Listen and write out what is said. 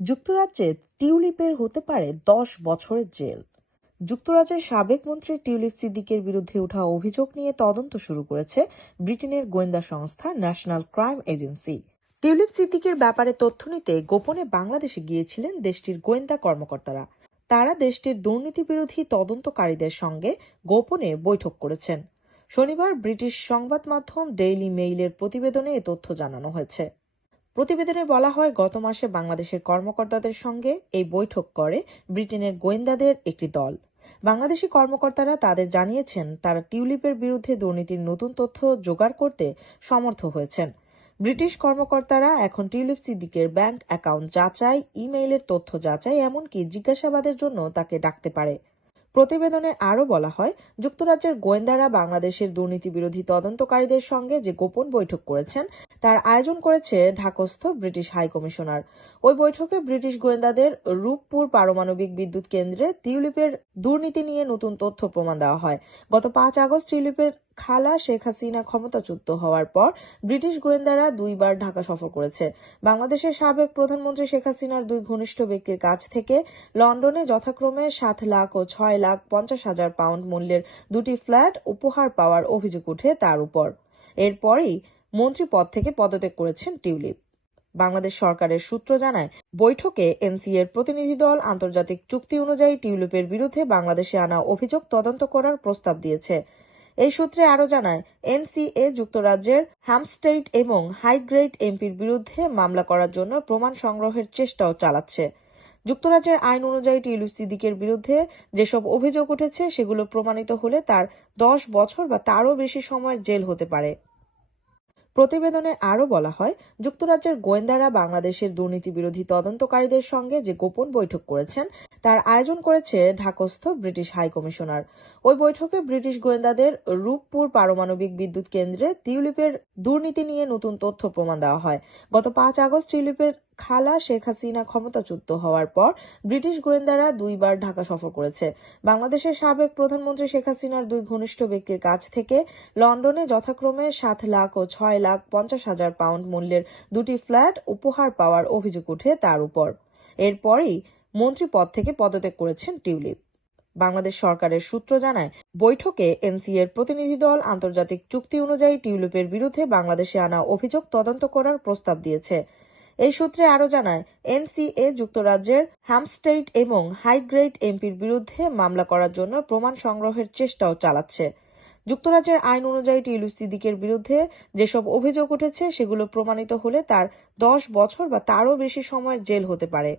যুক্তরাজ্যে টিউলিপের হতে পারে দশ বছরের জেল। যুক্তরাজ্যের সাবেক মন্ত্রী টিউলিপ সিদ্দিকের বিরুদ্ধে ওঠা অভিযোগ নিয়ে তদন্ত শুরু করেছে ব্রিটেনের গোয়েন্দা সংস্থা ন্যাশনাল ক্রাইম এজেন্সি। টিউলিপ সিদ্দিকের ব্যাপারে তথ্য নিতে গোপনে বাংলাদেশে গিয়েছিলেন দেশটির গোয়েন্দা কর্মকর্তারা। তারা দেশটির দুর্নীতি বিরোধী তদন্তকারীদের সঙ্গে গোপনে বৈঠক করেছেন। শনিবার ব্রিটিশ সংবাদ মাধ্যম ডেইলি মেইলের প্রতিবেদনে এ তথ্য জানানো হয়েছে। প্রতিবেদনে বলা হয়, গত মাসে বাংলাদেশের কর্মকর্তাদের সঙ্গে এই বৈঠক করে ব্রিটেনের গোয়েন্দাদের একটি দল। বাংলাদেশি কর্মকর্তারা তাদের জানিয়েছেন, তারা টিউলিপের বিরুদ্ধে দুর্নীতির নতুন তথ্য জোগাড় করতে সমর্থ হয়েছেন। ব্রিটিশ কর্মকর্তারা এখন টিউলিপ সিদ্দিকের ব্যাংক অ্যাকাউন্ট যাচাই, ইমেইলের তথ্য যাচাই, এমনকি জিজ্ঞাসাবাদের জন্য তাকে ডাকতে পারে। প্রতিবেদনে আরও বলা হয়, যুক্তরাজ্যের গোয়েন্দারা বাংলাদেশের দুর্নীতি বিরোধী তদন্তকারীদের সঙ্গে যে গোপন বৈঠক করেছেন, তার আয়োজন করেছে ঢাকস্থ ব্রিটিশ হাই কমিশনার। ওই বৈঠকে ব্রিটিশ গোয়েন্দাদের রূপপুর পারমাণবিক বিদ্যুৎ কেন্দ্রে টিউলিপের দুর্নীতি নিয়ে নতুন তথ্য প্রমাণ দেওয়া হয়। গত পাঁচ আগস্ট টিউলিপের খালা শেখ হাসিনা ক্ষমতাচ্যুত হওয়ার পর ব্রিটিশ গোয়েন্দারা দুইবার ঢাকা সফর করেছে। বাংলাদেশের সাবেক প্রধানমন্ত্রী শেখ হাসিনার দুই ঘনিষ্ঠ ব্যক্তির কাছ থেকে লন্ডনে যথাক্রমে সাত লাখ ও ছয় লাখ পঞ্চাশ হাজার পাউন্ড মূল্যের দুটি ফ্ল্যাট উপহার পাওয়ার অভিযোগ উঠে তার উপর। এরপরই মন্ত্রী পদ থেকে পদত্যাগ করেছেন টিউলিপ। বাংলাদেশ সরকারের সূত্র জানায়, বৈঠকে এনসিএর প্রতিনিধি দল আন্তর্জাতিক চুক্তি অনুযায়ী টিউলিপের বিরুদ্ধে বাংলাদেশে আনা অভিযোগ তদন্ত করার প্রস্তাব দিয়েছে। এই সূত্রে আরও জানায়, এনসিএ যুক্তরাজ্যের হ্যামস্টেইট এবং হাইগ্রেড এমপির বিরুদ্ধে মামলা করার জন্য প্রমাণ সংগ্রহের চেষ্টাও চালাচ্ছে। যুক্তরাজ্যের আইন অনুযায়ী টিলু সিদ্দিকের বিরুদ্ধে যেসব অভিযোগ উঠেছে, সেগুলো প্রমাণিত হলে তার দশ বছর বা তারও বেশি সময়ের জেল হতে পারে। প্রতিবেদনে আরও বলা হয়, যুক্তরাজ্যের গোয়েন্দারা বাংলাদেশের দুর্নীতি বিরোধী তদন্তকারীদের সঙ্গে যে গোপন বৈঠক করেছেন, তার আয়োজন করেছে ঢাকস্থ ব্রিটিশ হাই কমিশনার। ওই বৈঠকে ব্রিটিশ গোয়েন্দাদের রূপপুর পারমাণবিক বিদ্যুৎ কেন্দ্রে টিউলিপের দুর্নীতি নিয়ে নতুন তথ্য প্রমাণ দেওয়া হয়। গত পাঁচ আগস্ট টিউলিপের খালা শেখ হাসিনা ক্ষমতাচ্যুত হওয়ার পর ব্রিটিশ গোয়েন্দারা দুইবার ঢাকা সফর করেছে। বাংলাদেশের সাবেক প্রধানমন্ত্রী শেখ হাসিনার দুই ঘনিষ্ঠ ব্যক্তির কাছ থেকে লন্ডনে যথাক্রমে সাত লাখ ও ছয় লাখ পঞ্চাশ হাজার পাউন্ড মূল্যের দুটি ফ্ল্যাট উপহার পাওয়ার অভিযোগ উঠে তার উপর। এরপরই মন্ত্রী পদ থেকে পদত্যাগ করেছেন টিউলিপ। বাংলাদেশ সরকারের সূত্র জানায়, বৈঠকে এনসিএর প্রতিনিধি দল আন্তর্জাতিক চুক্তি অনুযায়ী টিউলিপের বিরুদ্ধে বাংলাদেশে আনা অভিযোগ তদন্ত করার প্রস্তাব দিয়েছে। এই সূত্রে আরও জানায়, এনসিএ যুক্তরাজ্যের হ্যামস্টেইট এবং হাইগ্রেড এমপির বিরুদ্ধে মামলা করার জন্য প্রমাণ সংগ্রহের চেষ্টাও চালাচ্ছে। যুক্তরাজ্যের আইন অনুযায়ী টিলু সিদ্দিকের বিরুদ্ধে যেসব অভিযোগ উঠেছে, সেগুলো প্রমাণিত হলে তার দশ বছর বা তারও বেশি সময়ের জেল হতে পারে।